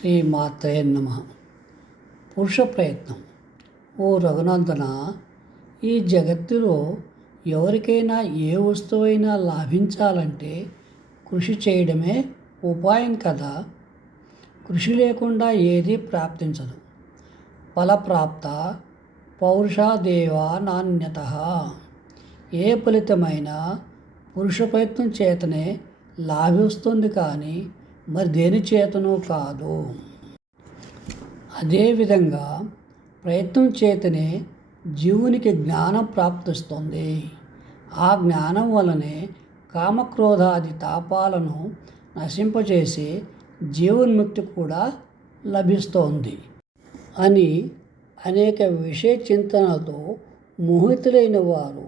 శ్రీ నమ. పురుష ప్రయత్నం. ఓ రఘునందన ఈ జగత్తులో ఎవరికైనా ఏ వస్తువైనా లాభించాలంటే కృషి చేయడమే ఉపాయం కదా. కృషి లేకుండా ఏదీ ప్రాప్తించదు. ఫలప్రాప్త పౌరుషాదేవ నాణ్యత. ఏ ఫలితమైనా పురుష ప్రయత్నం చేతనే లాభిస్తుంది కానీ మరి దేని చేతనో కాదు. అదేవిధంగా ప్రయత్నం చేతనే జీవునికి జ్ఞానం ప్రాప్తిస్తుంది. ఆ జ్ఞానం వలనే కామక్రోధాది తాపాలను నశింపజేసి జీవన్ముక్తి కూడా లభిస్తోంది అని అనేక విషయ చింతనలతో మోహితులైన వారు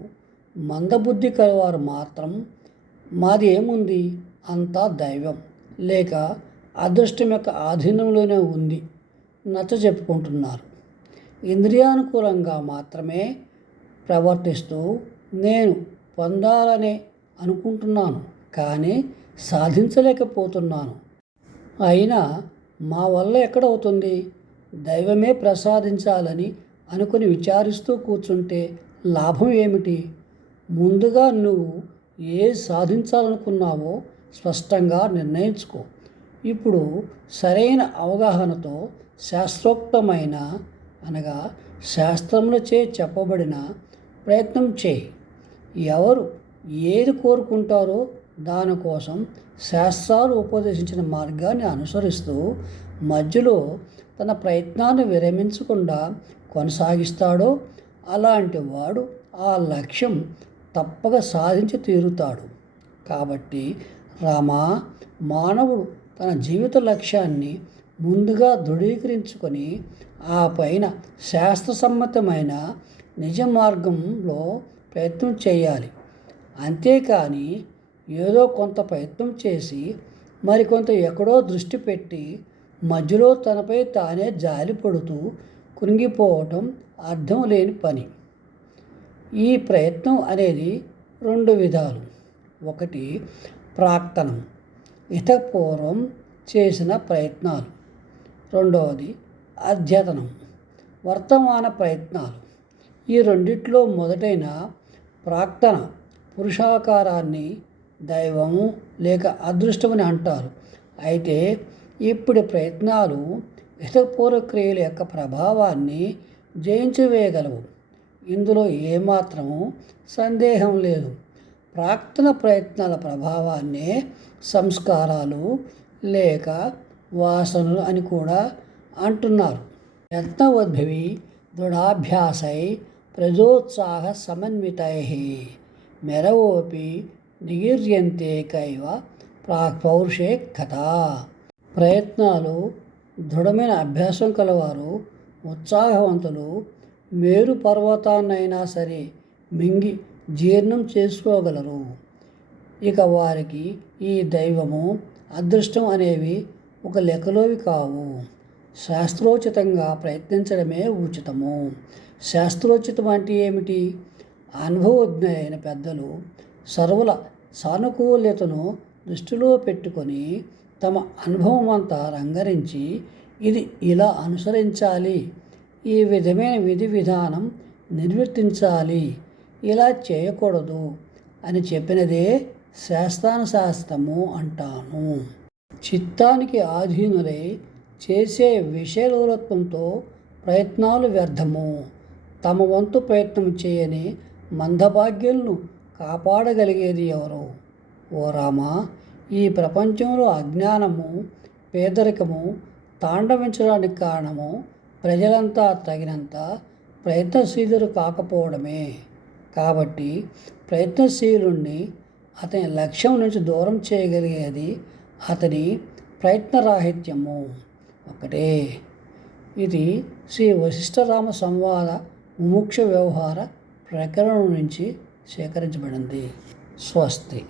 మందబుద్ధి కలవారు మాత్రం మాది ఏముంది అంతా దైవం. లేక అదృష్టం యొక్క ఆధీనంలోనే ఉంది నచ్చ చెప్పుకుంటున్నారు. ఇంద్రియానుకూలంగా మాత్రమే ప్రవర్తిస్తూ నేను పొందాలనే అనుకుంటున్నాను కానీ సాధించలేకపోతున్నాను. అయినా మా వల్ల ఎక్కడవుతుంది? దైవమే ప్రసాదించాలని అనుకుని విచారిస్తూ కూర్చుంటే లాభం ఏమిటి? ముందుగా నువ్వు ఏ సాధించాలనుకున్నావో స్పష్టంగా నిర్ణయించుకో. ఇప్పుడు సరైన అవగాహనతో శాస్త్రోక్తమైన అనగా శాస్త్రములచే చెప్పబడిన ప్రయత్నం చేయి. ఎవరు ఏది కోరుకుంటారో దానికోసం శాస్త్రాలు ఉపదేశించిన మార్గాన్ని అనుసరిస్తూ మధ్యలో తన ప్రయత్నాన్ని విరమించకుండా కొనసాగిస్తాడో అలాంటి వాడు ఆ లక్ష్యం తప్పక సాధించి తీరుతాడు. కాబట్టి రామా మానవుడు తన జీవిత లక్ష్యాన్ని ముందుగా దృఢీకరించుకొని ఆ పైన శాస్త్రసమ్మతమైన నిజ మార్గంలో ప్రయత్నం చేయాలి. అంతేకాని ఏదో కొంత ప్రయత్నం చేసి మరికొంత ఎక్కడో దృష్టి పెట్టి మధ్యలో తనపై తానే జాలి పడుతూ కృంగిపోవటం అర్థం లేని పని. ఈ ప్రయత్నం అనేది రెండు విధాలు. ఒకటి ప్రాక్తనం. ఇతపూర్వం చేసిన ప్రయత్నాలు. రెండవది అధ్యతనం. వర్తమాన ప్రయత్నాలు. ఈ రెండిట్లో మొదటైన ప్రాక్తన పురుషాకారాన్ని దైవము లేక అదృష్టమని అంటారు. అయితే ఇప్పటి ప్రయత్నాలు హితపూర్వ క్రియల యొక్క ప్రభావాన్ని జయించివేయగలవు. ఇందులో ఏమాత్రము సందేహం లేదు. ప్రాక్తన ప్రయత్నాల ప్రభావాన్నే సంస్కారాలు లేక వాసనలు అని కూడా అంటున్నారు. యత్నవద్భవి దృఢాభ్యాసై ప్రజోత్సాహ సమన్వితై మెరవోపి నిగిర్యంతే కైవ పౌరుషే కథ. ప్రయత్నాలు దృఢమైన అభ్యాసం కలవారు ఉత్సాహవంతులు మేరు పర్వతాన్నైనా సరే మింగి జీర్ణం చేసుకోగలరు. ఇక వారికి ఈ దైవము అదృష్టం అనేవి ఒక లెక్కలోవి కావు. శాస్త్రోచితంగా ప్రయత్నించడమే ఉచితము. శాస్త్రోచితం అంటే ఏమిటి? అనుభవజ్ఞ అయిన పెద్దలు సర్వుల సానుకూల్యతను దృష్టిలో పెట్టుకొని తమ అనుభవం అంతా రంగరించి ఇది ఇలా అనుసరించాలి. ఈ విధమైన విధి విధానం నిర్వర్తించాలి. ఇలా చేయకూడదు అని చెప్పినదే శాస్త్రానుశాస్త్రము అంటాను. చిత్తానికి ఆధీనులై చేసే విషయలోలత్వంతో ప్రయత్నాలు వ్యర్థము. తమ వంతు ప్రయత్నం చేయని మందభాగ్యులను కాపాడగలిగేది ఎవరు? ఓ రామా ఈ ప్రపంచంలో అజ్ఞానము పేదరికము తాండవించడానికి కారణము ప్రజలంతా తగినంత ప్రయత్నశీలురు కాకపోవడమే. కాబట్టి ప్రయత్నశీలుణ్ణి అతని లక్ష్యం నుంచి దూరం చేయగలిగేది అతని ప్రయత్నరాహిత్యము. ఒకటే. ఇది శ్రీ వశిష్ఠరామ సంవాద ముముక్ష వ్యవహార ప్రకరణం నుంచి సేకరించబడింది. స్వస్తి.